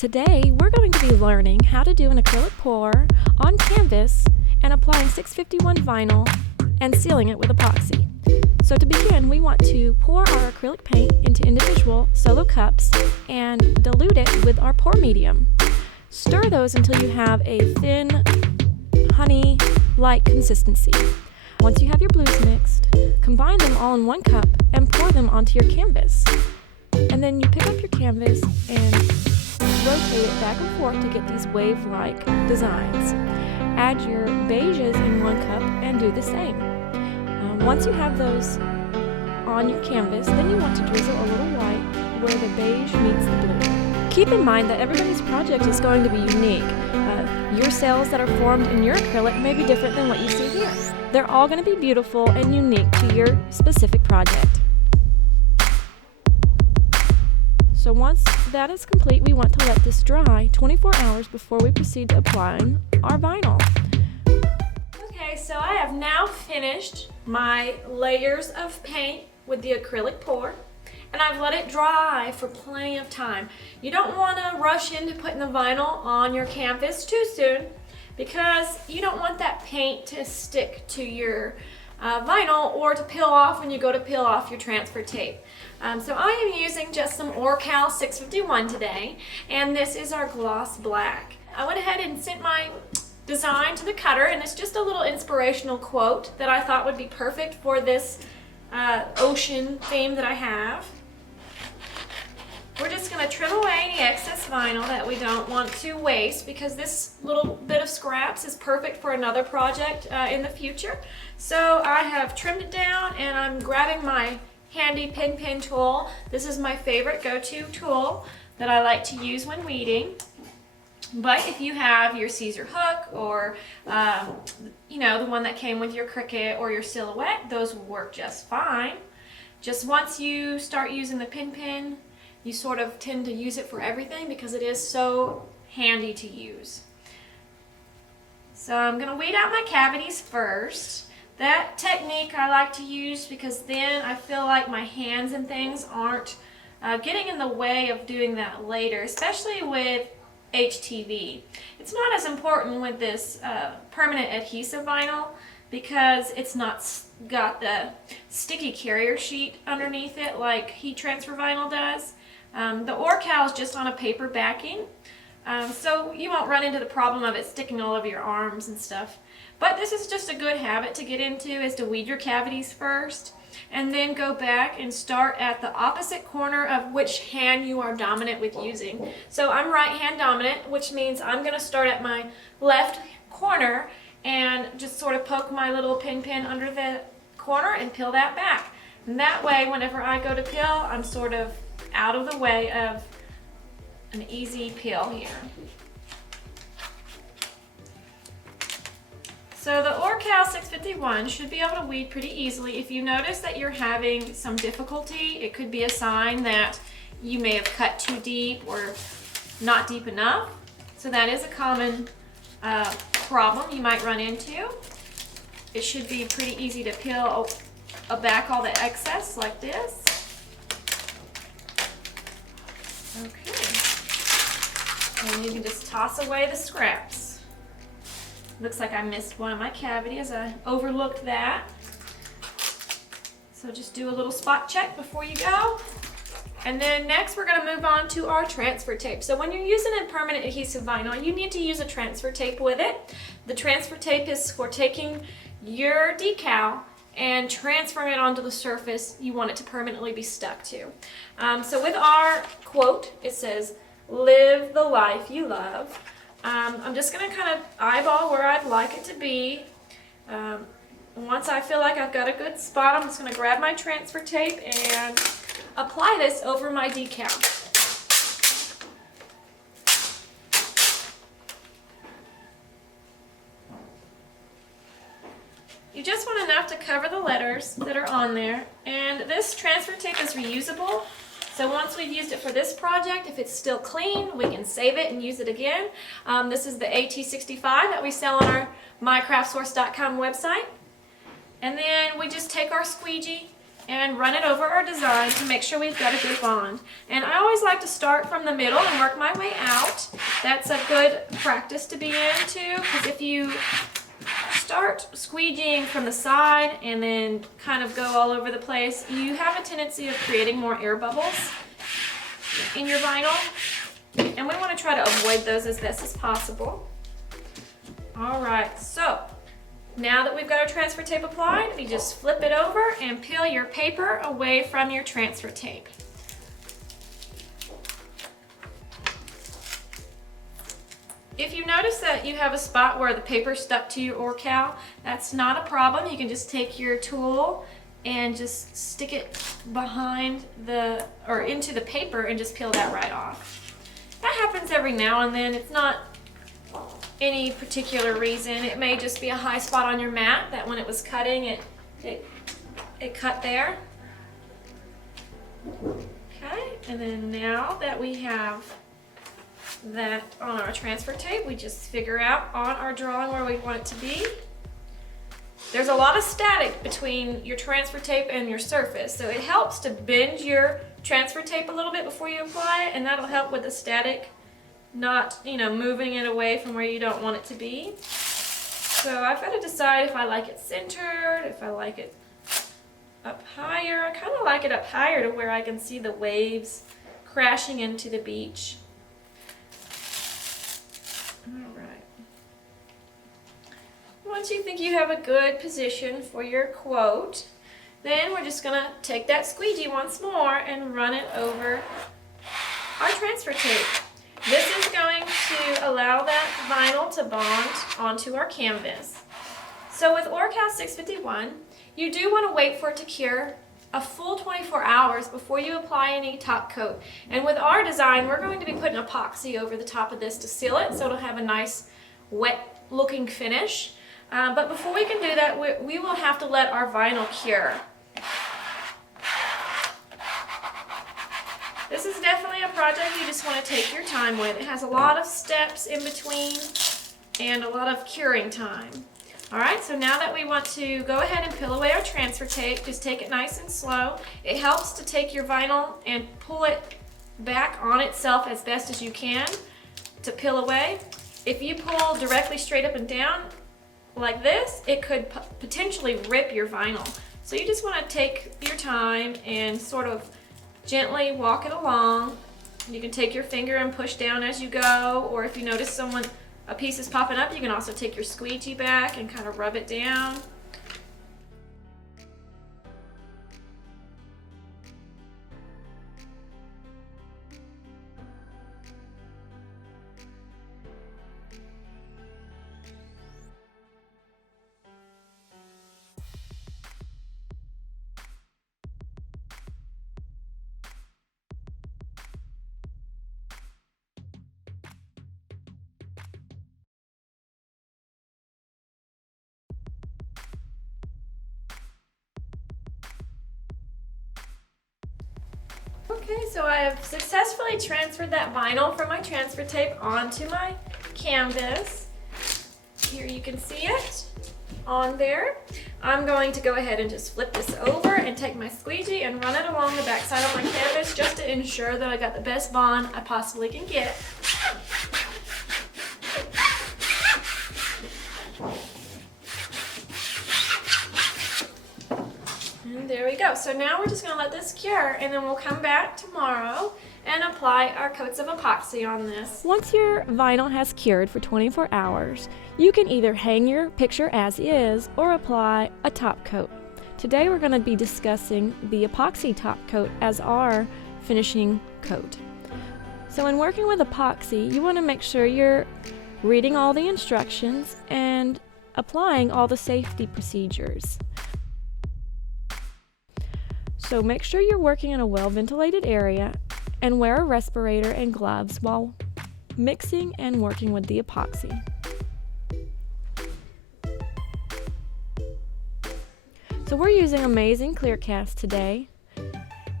Today, we're going to be learning how to do an acrylic pour on canvas and applying 651 vinyl and sealing it with epoxy. So to begin, we want to pour our acrylic paint into individual solo cups and dilute it with our pour medium. Stir those until you have a thin, honey-like consistency. Once you have your blues mixed, combine them all in one cup and pour them onto your canvas. And then you pick up your canvas and rotate it back and forth to get these wave-like designs. Add your beiges in one cup and do the same. Once you have those on your canvas, then you want to drizzle a little white where the beige meets the blue. Keep in mind that everybody's project is going to be unique. Your cells that are formed in your acrylic may be different than what you see here. They're all going to be beautiful and unique to your specific project. So once that is complete, we want to let this dry 24 hours before we proceed to applying our vinyl. Okay, so I have now finished my layers of paint with the acrylic pour, and I've let it dry for plenty of time. You don't want to rush into putting the vinyl on your canvas too soon, because you don't want that paint to stick to your vinyl or to peel off when you go to peel off your transfer tape. So I am using just some Acrylic 651 today, and this is our gloss black. I went ahead and sent my design to the cutter, and it's just a little inspirational quote that I thought would be perfect for this ocean theme that I have. We're just going to trim away any excess vinyl that we don't want to waste, because this little bit of scraps is perfect for another project in the future. So I have trimmed it down, and I'm grabbing my handy pin tool. This is my favorite go-to tool that I like to use when weeding. But if you have your Caesar hook or the one that came with your Cricut or your Silhouette, those will work just fine. Just once you start using the pin, you sort of tend to use it for everything because it is so handy to use. So I'm going to weed out my cavities first. That technique I like to use because then I feel like my hands and things aren't getting in the way of doing that later, especially with HTV. It's not as important with this permanent adhesive vinyl because it's not got the sticky carrier sheet underneath it like heat transfer vinyl does. The Orcal is just on a paper backing, so you won't run into the problem of it sticking all over your arms and stuff. But this is just a good habit to get into, is to weed your cavities first and then go back and start at the opposite corner of which hand you are dominant with using. So I'm right hand dominant, which means I'm going to start at my left corner and just sort of poke my little pin under the corner and peel that back. And that way, whenever I go to peel, I'm sort of out of the way of an easy peel here. So the Acrylic 651 should be able to weed pretty easily. If you notice that you're having some difficulty, it could be a sign that you may have cut too deep or not deep enough. So that is a common problem you might run into. It should be pretty easy to peel back all the excess like this. Okay. And you can just toss away the scraps. Looks like I missed one of my cavities. I overlooked that. So just do a little spot check before you go. And then next we're going to move on to our transfer tape. So when you're using a permanent adhesive vinyl, you need to use a transfer tape with it. The transfer tape is for taking your decal and transferring it onto the surface you want it to permanently be stuck to. So with our quote, it says, "Live the life you love." I'm just going to kind of eyeball where I'd like it to be. Once I feel like I've got a good spot, I'm just going to grab my transfer tape and apply this over my decal. You just want enough to cover the letters that are on there, and this transfer tape is reusable. So once we've used it for this project, if it's still clean, we can save it and use it again. This is the AT65 that we sell on our mycraftsource.com website. And then we just take our squeegee and run it over our design to make sure we've got a good bond. And I always like to start from the middle and work my way out. That's a good practice to be in too, because if you start squeegeeing from the side and then kind of go all over the place, you have a tendency of creating more air bubbles in your vinyl. And we want to try to avoid those as best as possible. All right, so now that we've got our transfer tape applied, we just flip it over and peel your paper away from your transfer tape. If you notice that you have a spot where the paper stuck to your Orcal, that's not a problem. You can just take your tool and just stick it behind or into the paper and just peel that right off. That happens every now and then. It's not any particular reason. It may just be a high spot on your mat that when it was cutting, it cut there. Okay, and then now that we have that on our transfer tape, we just figure out on our drawing where we want it to be. There's a lot of static between your transfer tape and your surface, so it helps to bend your transfer tape a little bit before you apply it, and that'll help with the static not, moving it away from where you don't want it to be. So I've got to decide if I like it centered, if I like it up higher. I kind of like it up higher to where I can see the waves crashing into the beach. All right. Once you think you have a good position for your quote, then we're just going to take that squeegee once more and run it over our transfer tape. This is going to allow that vinyl to bond onto our canvas. So with Orcal 651, you do want to wait for it to cure a full 24 hours before you apply any top coat. And with our design, we're going to be putting epoxy over the top of this to seal it, so it'll have a nice wet looking finish. But before we can do that, we will have to let our vinyl cure. This is definitely a project you just want to take your time with. It has a lot of steps in between and a lot of curing time. Alright, so now that we want to go ahead and peel away our transfer tape, just take it nice and slow. It helps to take your vinyl and pull it back on itself as best as you can to peel away. If you pull directly straight up and down like this, it could potentially rip your vinyl. So you just want to take your time and sort of gently walk it along. You can take your finger and push down as you go, or if you notice a piece is popping up, you can also take your squeegee back and kind of rub it down. Okay, so I have successfully transferred that vinyl from my transfer tape onto my canvas. Here you can see it on there. I'm going to go ahead and just flip this over and take my squeegee and run it along the back side of my canvas just to ensure that I got the best bond I possibly can get. And there we go. So now we're just going to let this cure, and then we'll come back tomorrow and apply our coats of epoxy on this. Once your vinyl has cured for 24 hours, you can either hang your picture as is or apply a top coat. Today we're going to be discussing the epoxy top coat as our finishing coat. So in working with epoxy, you want to make sure you're reading all the instructions and applying all the safety procedures. So make sure you're working in a well-ventilated area and wear a respirator and gloves while mixing and working with the epoxy. So we're using Amazing Clear Cast today,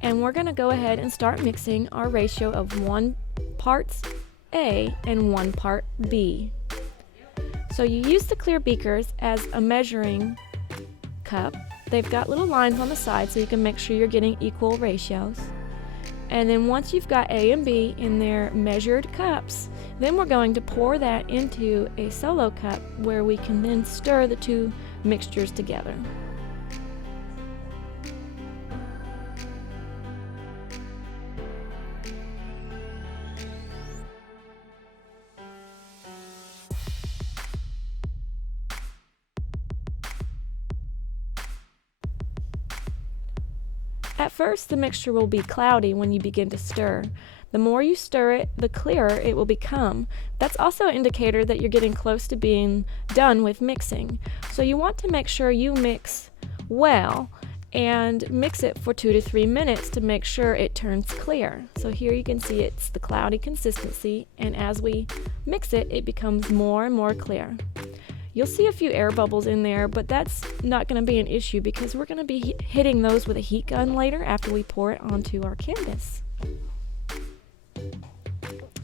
and we're going to go ahead and start mixing our ratio of 1 parts A and 1 part B. So you use the clear beakers as a measuring cup they've got little lines on the side so you can make sure you're getting equal ratios. And then once you've got A and B in their measured cups, then we're going to pour that into a solo cup where we can then stir the two mixtures together. At first, the mixture will be cloudy when you begin to stir. The more you stir it, the clearer it will become. That's also an indicator that you're getting close to being done with mixing. So you want to make sure you mix well and mix it for 2 to 3 minutes to make sure it turns clear. So here you can see it's the cloudy consistency, and as we mix it, it becomes more and more clear. You'll see a few air bubbles in there, but that's not going to be an issue because we're going to be hitting those with a heat gun later after we pour it onto our canvas.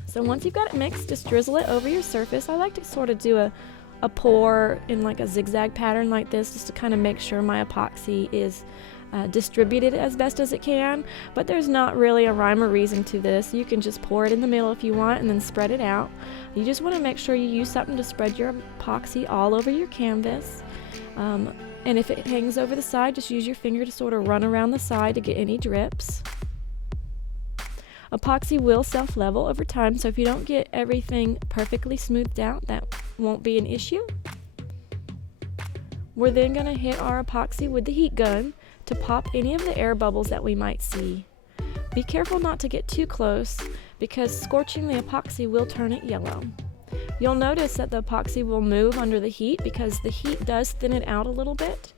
So once you've got it mixed, just drizzle it over your surface. I like to sort of do a pour in like a zigzag pattern like this just to kind of make sure my epoxy is distributed as best as it can, but there's not really a rhyme or reason to this. You can just pour it in the middle if you want and then spread it out. You just want to make sure you use something to spread your epoxy all over your canvas, and if it hangs over the side, just use your finger to sort of run around the side to get any drips. Epoxy will self-level over time, so if you don't get everything perfectly smoothed out, that won't be an issue. We're then going to hit our epoxy with the heat gun to pop any of the air bubbles that we might see. Be careful not to get too close because scorching the epoxy will turn it yellow. You'll notice that the epoxy will move under the heat because the heat does thin it out a little bit.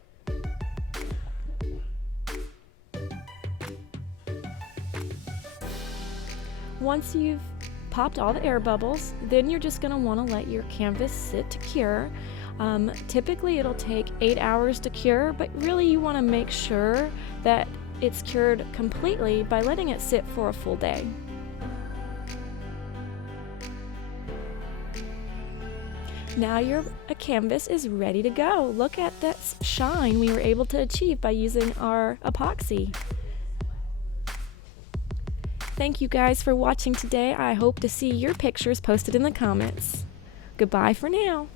Once you've popped all the air bubbles, then you're just going to want to let your canvas sit to cure. Typically it'll take 8 hours to cure, but really you want to make sure that it's cured completely by letting it sit for a full day. Now your canvas is ready to go. Look at that shine we were able to achieve by using our epoxy. Thank you guys for watching today. I hope to see your pictures posted in the comments. Goodbye for now.